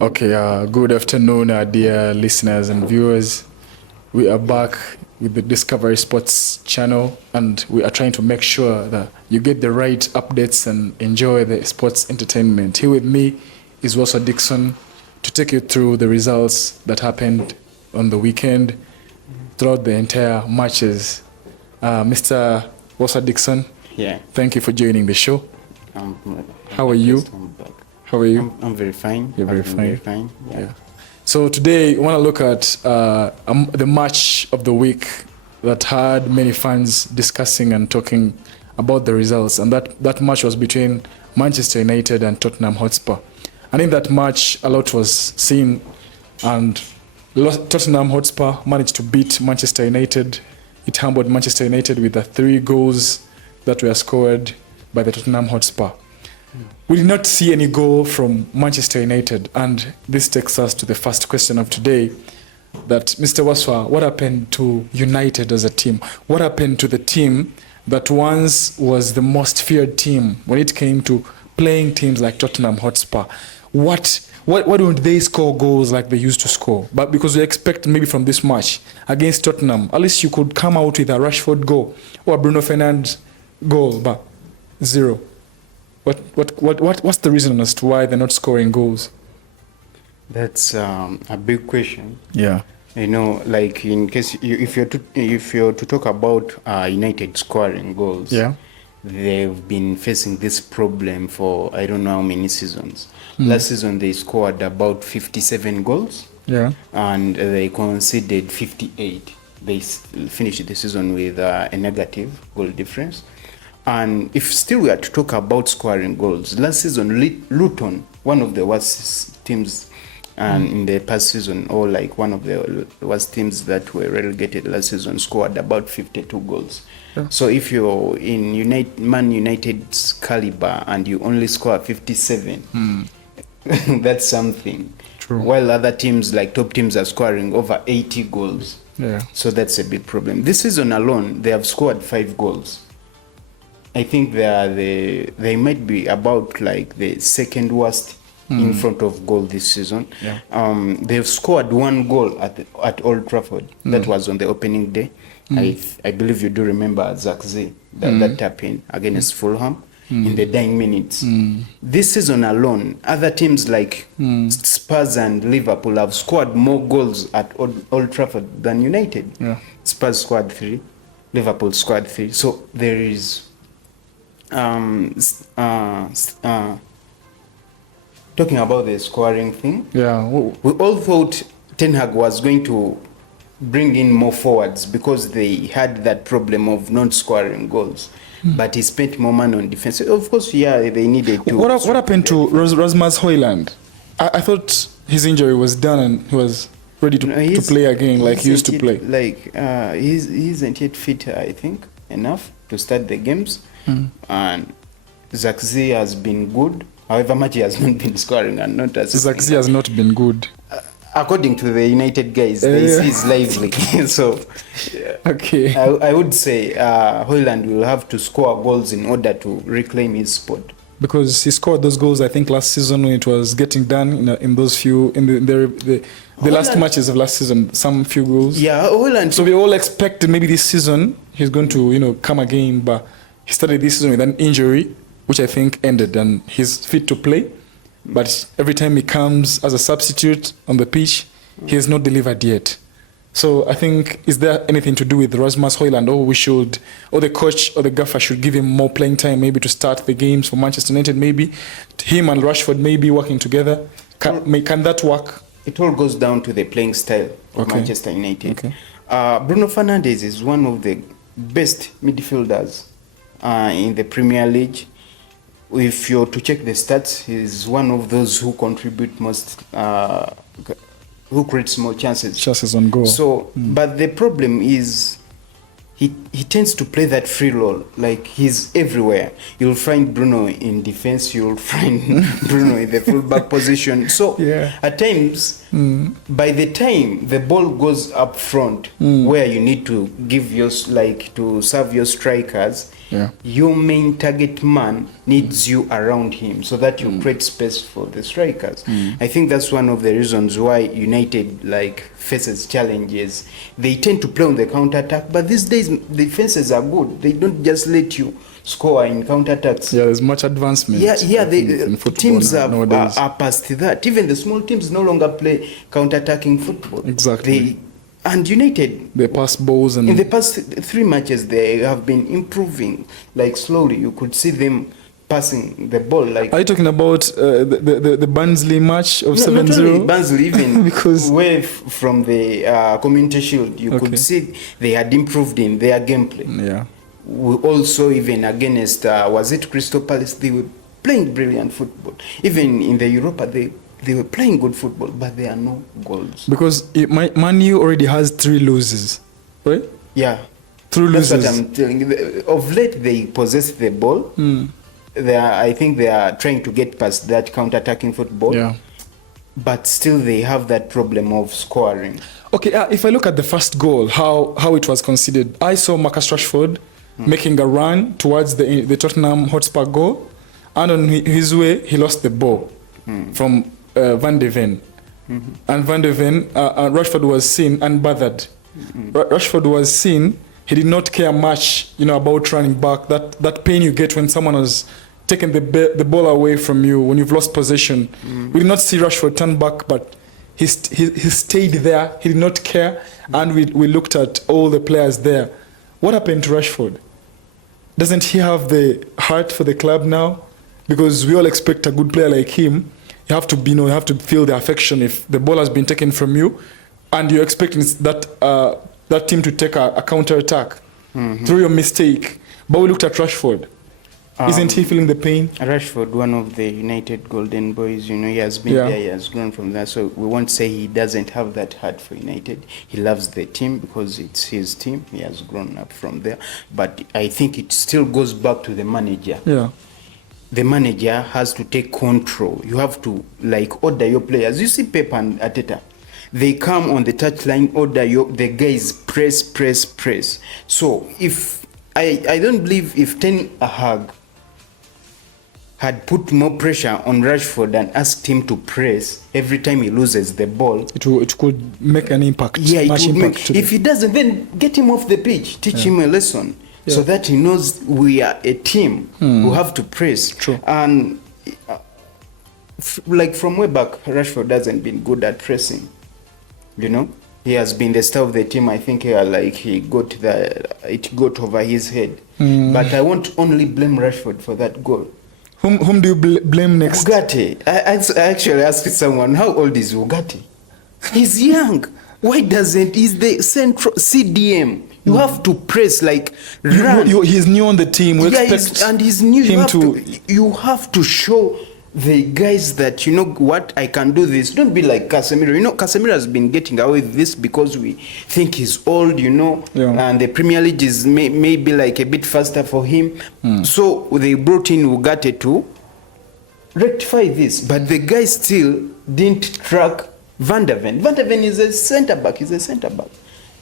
Okay, good afternoon, dear listeners and viewers. We are back with the Discovery Sports channel, and we are trying to make sure that you get the right updates and enjoy the sports entertainment. Here with me is Wasa Dixon to take you through the results that happened on the weekend throughout the entire matches. Mr. Wasa Dixon, thank you for joining the show. How are you? How are you? I'm very fine. You're very fine. Very fine. Yeah. So today we want to look at the match of the week that had many fans discussing and talking about the results, and that match was between Manchester United and Tottenham Hotspur. And in that match, a lot was seen, and Tottenham Hotspur managed to beat Manchester United. It humbled Manchester United with the 3 goals that were scored by the Tottenham Hotspur. We did not see any goal from Manchester United, and this takes us to the first question of today, that Mr. Waswa, what happened to United as a team? What happened to the team that once was the most feared team when it came to playing teams like Tottenham Hotspur? Why don't they score goals like they used to score? But because we expect maybe from this match against Tottenham, at least you could come out with a Rashford goal or a Bruno Fernandes goal, but 0. What's the reason as to why they're not scoring goals? That's a big question. Yeah. You know, like in case if you're to talk about United scoring goals, yeah, they've been facing this problem for I don't know how many seasons. Last season they scored about 57 goals. Yeah. And they conceded 58. They finished the season with a negative goal difference. And if still we are to talk about scoring goals, last season Luton, one of the worst teams in the past season, or like one of the worst teams that were relegated last season, scored about 52 goals. Yeah. So if you're in Man United's caliber and you only score 57, that's something. True. While other teams, like top teams, are scoring over 80 goals. Yeah. So that's a big problem. This season alone, they have scored 5 goals. I think they might be about like the second worst in front of goal this season. Yeah. They've scored 1 goal at Old Trafford. That was on the opening day. I believe you do remember Zaxi, that tap in against Fulham in the dying minutes. This season alone, other teams like Spurs and Liverpool have scored more goals at Old Trafford than United. Yeah. Spurs scored 3, Liverpool scored 3. So there is talking about the scoring thing. Yeah. We all thought Ten Hag was going to bring in more forwards because they had that problem of not scoring goals. But he spent more money on defense. Of course, yeah, they needed to. What happened to Rasmus Højlund? I thought his injury was done and he was ready to play again like he used to play. He isn't yet fit, I think, enough to start the games. And Zaxi has been good. However much he has not been scoring and not as Zaxi has not been good. According to the United guys, they see he's lively. So okay. I would say Højlund will have to score goals in order to reclaim his spot. Because he scored those goals, I think, last season when it was getting done in those few the last matches of last season, some few goals. Yeah, Højlund. So we all expected maybe this season he's going to come again, but he started this season with an injury, which I think ended, and he's fit to play. But every time he comes as a substitute on the pitch, he has not delivered yet. So I think, is there anything to do with Rasmus Højlund, or the coach or the gaffer should give him more playing time, maybe to start the games for Manchester United, maybe him and Rashford maybe working together? Can that work? It all goes down to the playing style of Manchester United. Okay. Bruno Fernandes is one of the best midfielders in the Premier League. If you're to check the stats, he's one of those who contribute most, who creates more chances on goal. So, but the problem is he tends to play that free role, like he's everywhere. You'll find Bruno in defense, you'll find Bruno in the fullback position. So at times, by the time the ball goes up front, where you need to give to serve your strikers, Yeah. Your main target man needs you around him so that you create space for the strikers. I think that's one of the reasons why United faces challenges. They tend to play on the counter-attack, but these days defenses are good. They don't just let you score in counter-attacks. Yeah, there's much advancement. In teams nowadays. are past that. Even the small teams no longer play counter-attacking football. Exactly. And United, they pass balls, and in the past 3 matches they have been improving. Slowly, you could see them passing the ball. Are you talking about the Barnsley match of 7-0? Not only Barnsley, even because away from the Community Shield, you could see they had improved in their gameplay. Yeah. We also, even against was it Crystal Palace, they were playing brilliant football. Even in the Europa, they were playing good football, but there are no goals. Because Man U already has 3 losses, right? Yeah. 3 losses. That's what I'm telling you. Of late, they possess the ball. I think they are trying to get past that counter-attacking football. Yeah. But still, they have that problem of scoring. Okay, if I look at the first goal, how it was conceded, I saw Marcus Rashford making a run towards the Tottenham Hotspur goal, and on his way, he lost the ball from Van de Ven. And Van de Ven, Rashford was seen unbothered. Rashford was seen, he did not care much, about running back. That pain you get when someone has taken the ball away from you, when you've lost possession. We did not see Rashford turn back, but he stayed there. He did not care. And we looked at all the players there. What happened to Rashford? Doesn't he have the heart for the club now? Because we all expect a good player like him. You have to you have to feel the affection if the ball has been taken from you, and you're expecting that team to take a counter attack through your mistake. But we looked at Rashford. Isn't he feeling the pain? Rashford, one of the United golden boys, he has been there, he has grown from that. So we won't say he doesn't have that heart for United. He loves the team because it's his team. He has grown up from there. But I think it still goes back to the manager. Yeah. The manager has to take control. You have to order your players. You see Pep and Arteta. They come on the touchline, order the guys press. So if I don't believe if Ten Hag had put more pressure on Rashford and asked him to press every time he loses the ball, it could make an impact. Yeah, it would make. If he doesn't, then get him off the pitch, teach him a lesson. Yeah. So that he knows we are a team who have to press. True. And from way back, Rashford hasn't been good at pressing. He has been the star of the team. I think it got over his head. But I won't only blame Rashford for that goal. Whom do you blame next? Ugarte. I actually asked someone, how old is Ugarte? He's young. Why doesn't? He's the central CDM. You have to press run. He's new on the team. He's new. You have to show the guys that what I can do this. Don't be like Casemiro. Casemiro has been getting away with this because we think he's old. And the Premier League is maybe a bit faster for him. So they brought in Ugarte to rectify this, but the guy still didn't track Van der Ven. Van der Ven is a centre back. He's a centre back.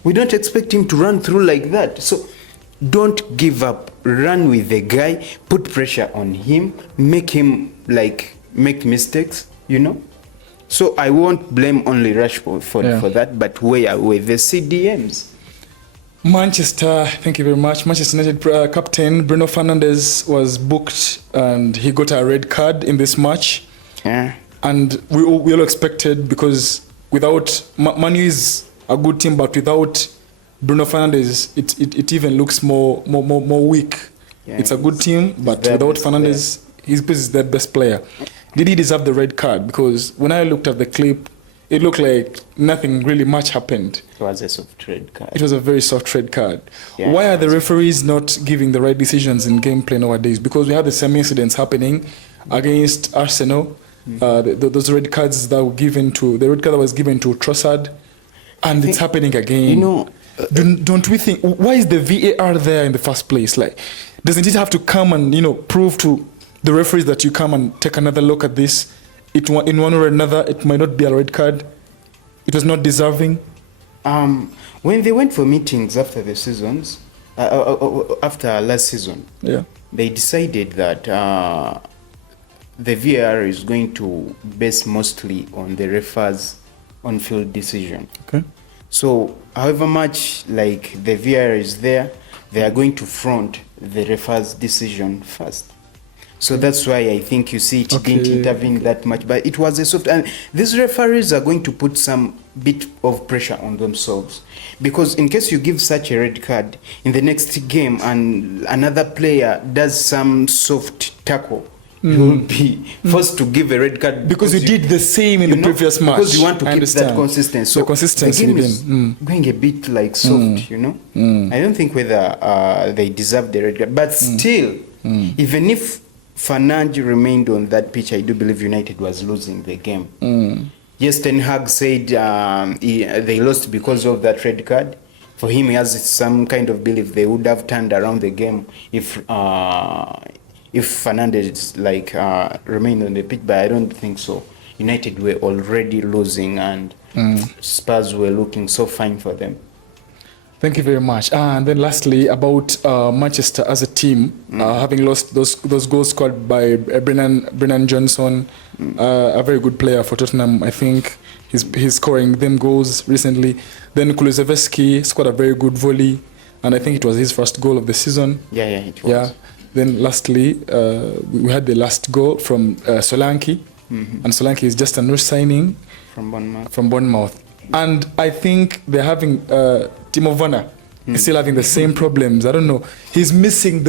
We don't expect him to run through like that. So don't give up. Run with the guy. Put pressure on him. Make him make mistakes, So I won't blame only Rashford for that, but where were the CDMs? Manchester, thank you very much. Manchester United captain Bruno Fernandes was booked and he got a red card in this match. Yeah. And we all expected, because without Man U is a good team, but without Bruno Fernandes, it even looks more weak. Yeah, it's a good team, but without Fernandes, he's the best player. Did he deserve the red card? Because when I looked at the clip, it looked like nothing really much happened. It was a soft red card. It was a very soft red card. Yeah, why are the referees not giving the right decisions in gameplay nowadays? Because we have the same incidents happening against Arsenal. Those red cards that were given to the red card that was given to Trossard, and it's happening again. Don't we think, why is the VAR there in the first place? Doesn't it have to come and prove to the referees that you come and take another look at this? In one or another, it might not be a red card. It was not deserving. When they went for meetings after the seasons, after last season, Yeah. they decided that the VAR is going to base mostly on the referee's on-field decision. Okay. So, however much like the VAR is there, they are going to front the referee's decision first. So that's why I think you see it didn't intervene that much. But it was a soft, and these referees are going to put some bit of pressure on themselves, because in case you give such a red card in the next game and another player does some soft tackle, you will be forced to give a red card because you did the same in the previous match. Because you want to keep that consistency. So the consistency the game is going a bit like soft, you know. I don't think whether they deserve the red card, but still, even if Fernandes remained on that pitch, I do believe United was losing the game. Yes, Ten Hag said they lost because of that red card. For him, he has some kind of belief they would have turned around the game if Fernandes remained on the pitch, but I don't think so. United were already losing, and Spurs were looking so fine for them. Thank you very much. And then lastly, about Manchester as a team, having lost those goals scored by Brennan Johnson, a very good player for Tottenham. I think he's scoring them goals recently. Then Kulusevski scored a very good volley, and I think it was his first goal of the season. Yeah, it was. Yeah. Then lastly, we had the last goal from Solanke, and Solanke is just a new signing from Bournemouth. And I think they're having Timo Werner is still having the same problems. I don't know. He's missing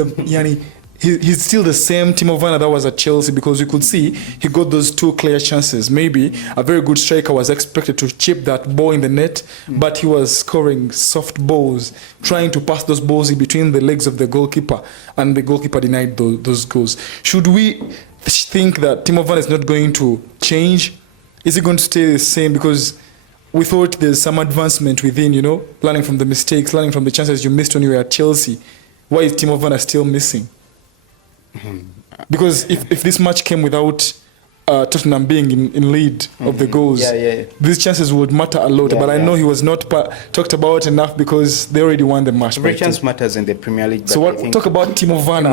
he's still the same Timo Werner that was at Chelsea, because you could see he got those two clear chances. Maybe a very good striker was expected to chip that ball in the net, but he was scoring soft balls, trying to pass those balls in between the legs of the goalkeeper, and the goalkeeper denied those goals. Should we think that Timo Werner is not going to change? Is he going to stay the same? Because we thought there's some advancement within, learning from the mistakes, learning from the chances you missed when you were at Chelsea. Why is Timo Werner still missing? Because if this match came without Tottenham being in lead of the goals, these chances would matter a lot. But I know he was not talked about enough because they already won the match. Every chance matters in the Premier League. So talk about Timo Werner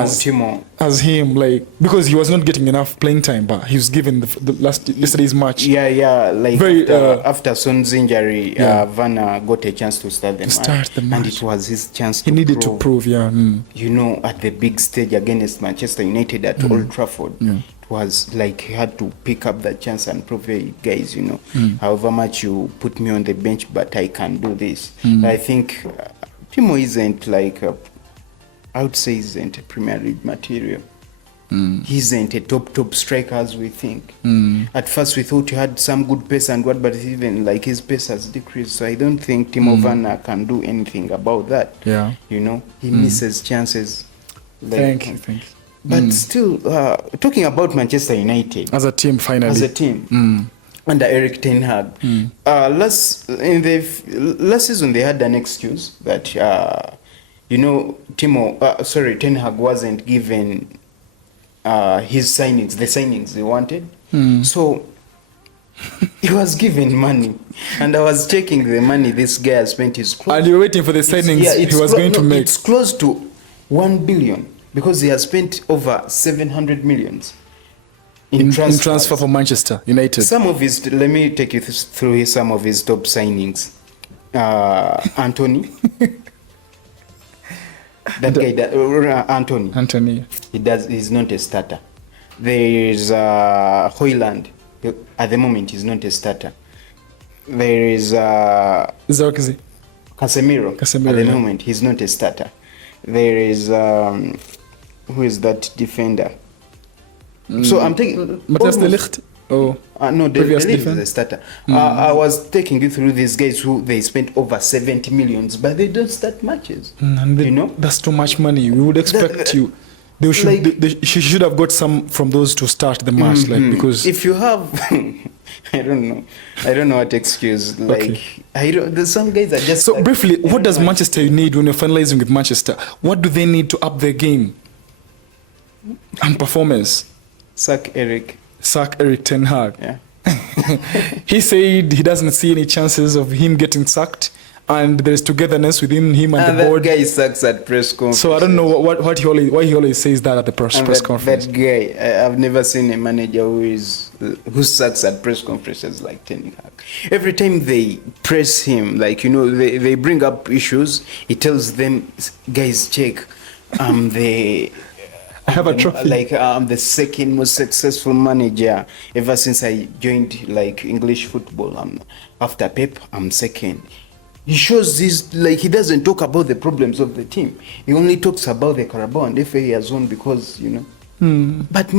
as him, because he was not getting enough playing time, but he was given yesterday's match. After Son's injury, Werner got a chance to start the match, and it was his chance. He needed to prove, at the big stage against Manchester United at Old Trafford. Was like he had to pick up that chance and prove, hey, guys, however much you put me on the bench, but I can do this. I think Timo isn't I would say isn't a Premier League material. He isn't a top striker as we think. At first we thought he had some good pace and but even his pace has decreased. So I don't think Timo Werner can do anything about that. Yeah. He misses chances. Thank you. But still, talking about Manchester United as a team, under Eric Ten Hag, last season they had an excuse that Ten Hag wasn't given his signings, the signings they wanted. So he was given money, and I was checking the money this guy has spent. And you're waiting for the signings he was going to make. It's close to 1 billion. Because he has spent over 700 millions in transfer for Manchester United. Let me take you through some of his top signings. Anthony. That guy, Anthony. He's not a starter. There is Højlund. At the moment, he's not a starter. There is Casemiro. At the moment, he's not a starter. There is who is that defender? So I'm taking Matthias de Ligt. No, De Ligt is a starter. I was taking you through these guys who they spent over 70 millions, but they don't start matches. That's too much money. We would expect you. They should have got some from those to start the match, because if you have, I don't know what excuse. Some guys are just. So briefly, what does Manchester need when you're finalizing with Manchester? What do they need to up their game and performance? Sack Eric Ten Hag. Yeah. He said he doesn't see any chances of him getting sacked and there's togetherness within him and the that board. guy sucks at press conference. So I don't know why he always says that at the press conference. That guy, I've never seen a manager who sucks at press conferences like Ten Hag. Every time they press him, like, you know, they bring up issues, he tells them, guys, check, I have a trophy. Like, I'm the second most successful manager ever since I joined like English football. After Pep, I'm second. He shows this, like, he doesn't talk about the problems of the team. He only talks about the Carabao and FA he has won because, you know. But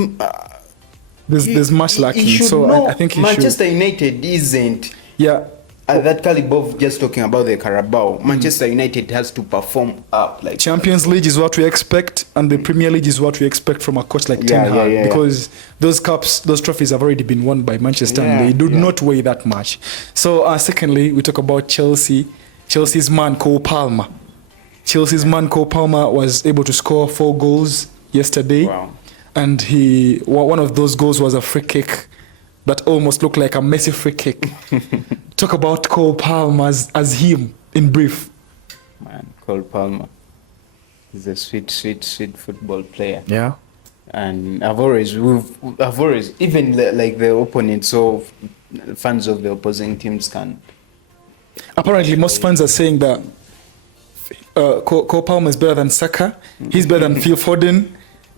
there's much lacking. So I think Manchester United isn't. Yeah. At that caliber of just talking about the Carabao, Manchester United has to perform up. Like Champions League is what we expect, and the Premier League is what we expect from a coach like Ten Hag, because those cups, those trophies have already been won by Manchester, and they do not weigh that much. So, secondly, we talk about Chelsea. Chelsea's man Cole Palmer. Chelsea's man Cole Palmer was able to score 4 goals yesterday, and one of those goals was a free kick that almost looked like a Messi free kick. Talk about Cole Palmer as him in brief. Man, Cole Palmer is a sweet football player. Yeah. And I've always even like the opponents, so fans of the opposing teams can. Apparently, most fans are saying that Cole Palmer is better than Saka. He's better than Phil Foden.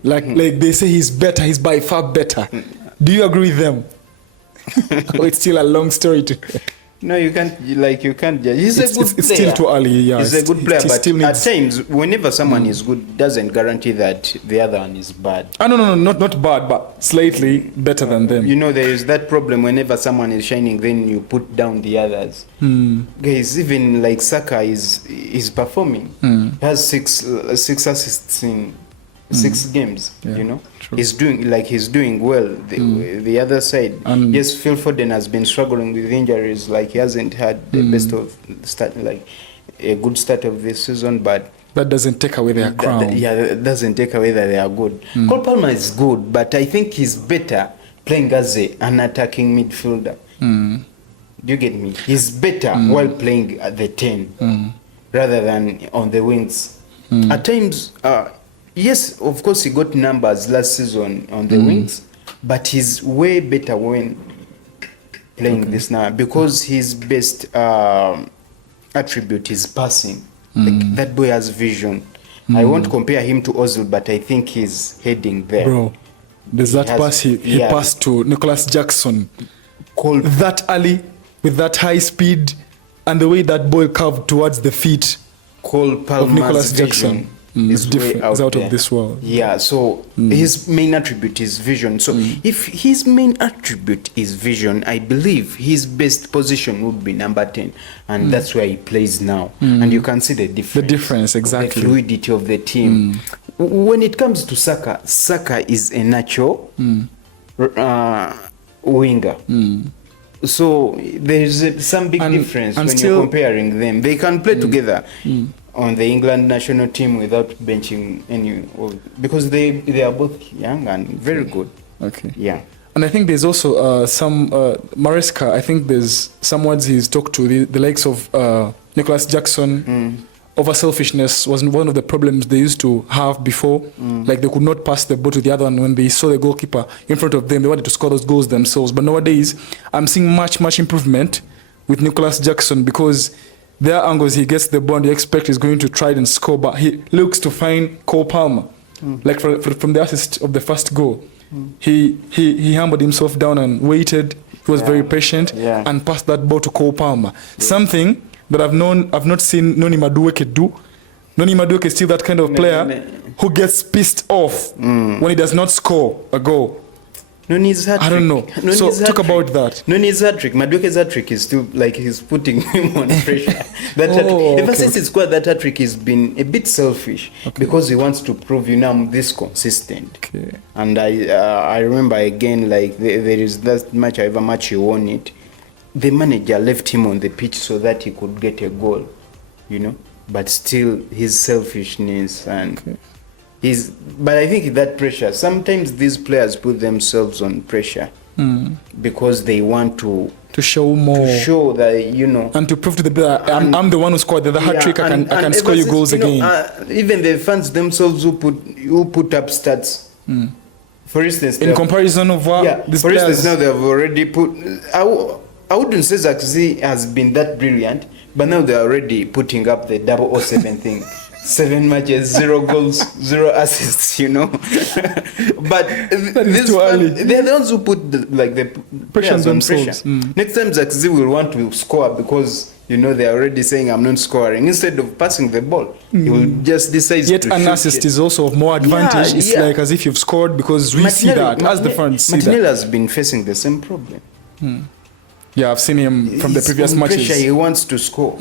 Like they say he's better. He's by far better. Do you agree with them? Or it's still a long story to. No, you can't judge. He's a good player. It's still too early, yeah. He's a good player, but at times, whenever someone is good, doesn't guarantee that the other one is bad. No, not bad, but slightly better than them. You know, there is that problem whenever someone is shining, then you put down the others. Guys, even like Saka is performing. He has six assists in 6 games, you know. True. He's doing well. The other side, yes, Phil Foden has been struggling with injuries. Like, he hasn't had the best of start, like a good start of this season, but that doesn't take away their crown. That doesn't take away that they are good. Cole Palmer is good, but I think he's better playing as an attacking midfielder. Do you get me? He's better while playing at the 10 rather than on the wings. At times, yes, of course, he got numbers last season on the wings, but he's way better when playing this now, because his best attribute is passing. Like, that boy has vision. I won't compare him to Ozil, but I think he's heading there. Bro, there's that pass he passed to Nicholas Jackson. That early, with that high speed, and the way that ball curved towards the feet of Nicholas Jackson. Is different. It's out of this world. Yeah, so his main attribute is vision. So if his main attribute is vision, I believe his best position would be number 10, and that's where he plays now. And you can see the difference. The difference, exactly. The fluidity of the team. When it comes to Saka is a natural winger. So there's some big difference when you're comparing them. They can play together on the England national team without benching any, because they are both young and very good. Okay. Yeah. And I think there's also some Maresca. I think there's some words he's talked to the likes of Nicholas Jackson. Over selfishness was one of the problems they used to have before. Like, they could not pass the ball to the other one. When they saw the goalkeeper in front of them, they wanted to score those goals themselves. But nowadays, I'm seeing much improvement with Nicholas Jackson, because there are angles he gets the ball and you expect he's going to try and score, but he looks to find Cole Palmer. Like from the assist of the first goal, he humbled himself down and waited. He was very patient and passed that ball to Cole Palmer. Something that I've not seen Noni Madueke do. Noni Madueke is still that kind of player who gets pissed off when he does not score a goal. Noni's hat-trick. I don't know. So talk about that. Noni's hat-trick. Madueke's hat-trick is still like he's putting him on pressure. Ever since he scored that hat-trick, he's been a bit selfish because he wants to prove, I'm this consistent. Okay. And I remember again, like there is that match, however much he won it, the manager left him on the pitch so that he could get a goal, But still, his selfishness and but I think that pressure, sometimes these players put themselves on pressure. because they want to show more, show that, you know, and to prove to the player, I'm the one who scored the hat trick. I can score you goals again. Even the fans themselves who put up stats. For instance, in comparison of what these for players, instance, now they have already put. I wouldn't say Zaxi has been that brilliant, but now they're already putting up the 007 thing. 7 matches, 0 goals, 0 assists, you know. But this one, they're the ones who put the pressure on themselves. Next time Zaxi will want to score because, you know, they're already saying I'm not scoring. Instead of passing the ball, he will just decide yet to an shoot assist is also of more advantage. It's like as if you've scored, because we see that as the fans see that. Martinelli has been facing the same problem. Yeah, I've seen him from the previous matches. Pressure, he wants to score.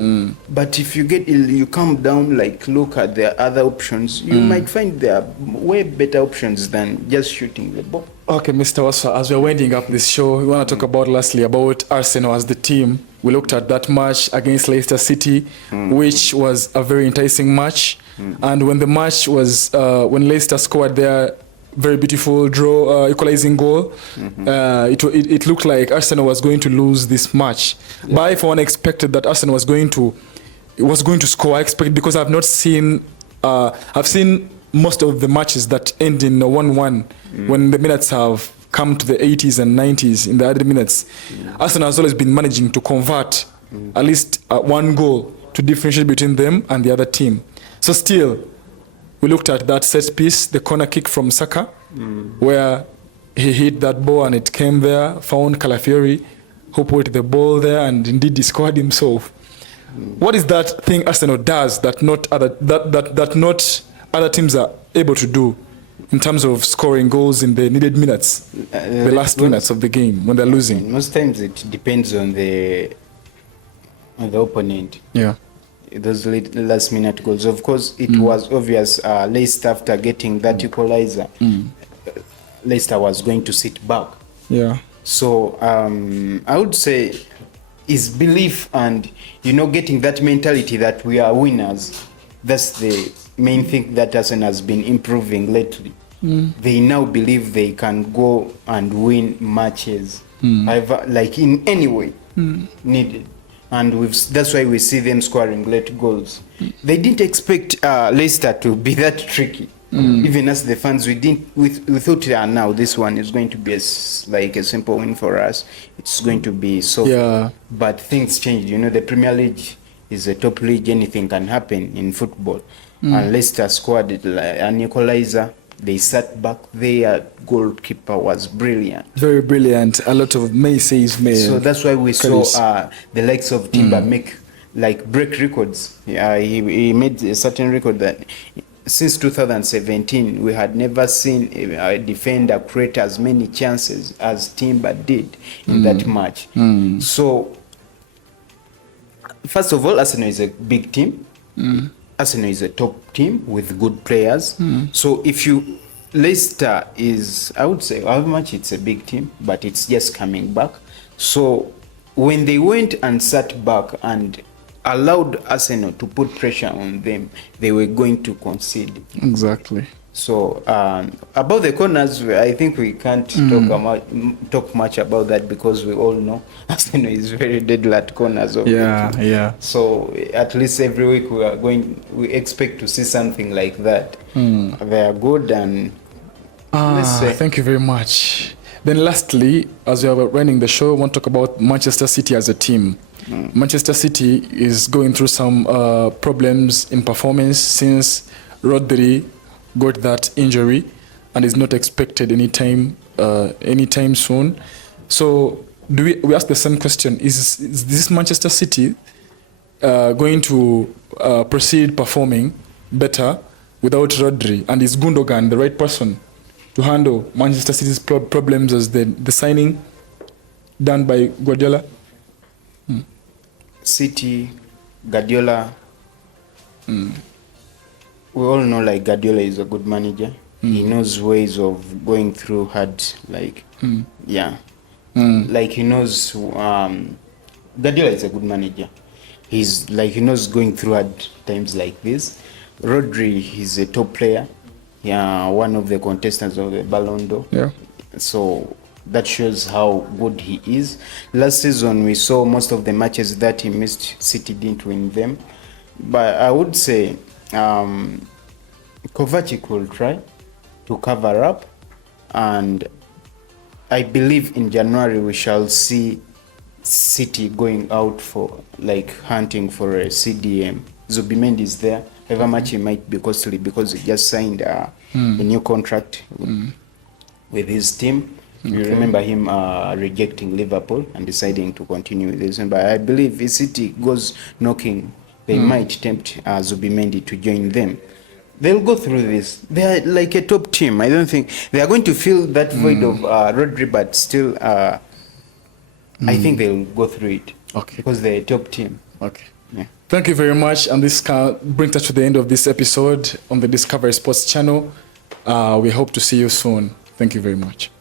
But if you come down, like, look at the other options, you might find there are way better options than just shooting the ball. Okay, Mr. Wasa, as we're winding up this show, we want to talk about lastly about Arsenal as the team. We looked at that match against Leicester City, which was a very enticing match. And when the match was, when Leicester scored their very beautiful draw, equalizing goal, it looked like Arsenal was going to lose this match. But I, for one, expected that Arsenal was going to score. I expected, because I've not seen, I've seen most of the matches that end in 1-1 when the minutes have come to the 80s and 90s in the other minutes. Arsenal has always been managing to convert at least one goal to differentiate between them and the other team. So still, we looked at that set piece, the corner kick from Saka, where he hit that ball and it came there, found Calafiori, who put the ball there, and indeed he scored himself. What is that thing Arsenal does that not other teams are able to do in terms of scoring goals in the needed minutes, the last minutes of the game when they're losing? Most times it depends on the opponent. Yeah. Those last minute goals. Of course, it was obvious Leicester, after getting that equalizer, Leicester was going to sit back. Yeah. So I would say is belief and, you know, getting that mentality that we are winners. That's the main thing that Arsenal has been improving lately. They now believe they can go and win matches, like in any way needed. And that's why we see them scoring late goals. They didn't expect Leicester to be that tricky. Even as the fans, we thought now this one is going to be like a simple win for us. It's going to be soft. Yeah. But things changed. You know, the Premier League is a top league. Anything can happen in football. And Leicester scored an equalizer. They sat back. Their goalkeeper was brilliant. Very brilliant. A lot of many saves made. So that's why we saw the likes of Timber break records. He made a certain record that since 2017 we had never seen a defender create as many chances as Timber did in that match. So first of all, Arsenal is a big team. Arsenal is a top team with good players. So if Leicester is, I would say, how much it's a big team, but it's just coming back. So when they went and sat back and allowed Arsenal to put pressure on them, they were going to concede. Exactly. So about the corners, I think we can't talk much about that, because we all know Arsenal is very deadly at corners. Yeah. So at least every week we expect to see something like that. They are good, and let's say. Thank you very much. Then lastly, as we are running the show, I want to talk about Manchester City as a team. Manchester City is going through some problems in performance since Rodri got that injury and is not expected anytime soon. So we ask the same question: Is this Manchester City going to proceed performing better without Rodri? And is Gundogan the right person to handle Manchester City's problems as the signing done by Guardiola? City, Guardiola. We all know, like, Guardiola is a good manager. He knows ways of going through hard, like, like he knows. Guardiola is a good manager. He's like, he knows going through hard times like this. Rodri, he's a top player. Yeah, one of the contestants of the Ballon d'Or. Yeah. So that shows how good he is. Last season, we saw most of the matches that he missed, City didn't win them. But I would say Kovacic will try to cover up, and I believe in January we shall see City going out for hunting for a CDM. Zubimendi is there. However much he might be costly because he just signed a new contract with his team. You remember him rejecting Liverpool and deciding to continue with this. But I believe if City goes knocking, they might tempt Zubimendi to join them. They'll go through this. They are like a top team. I don't think they are going to fill that void of Rodri, but still, I think they'll go through it. Okay. Because they're a top team. Okay. Yeah. Thank you very much. And this brings us to the end of this episode on the Discovery Sports channel. We hope to see you soon. Thank you very much.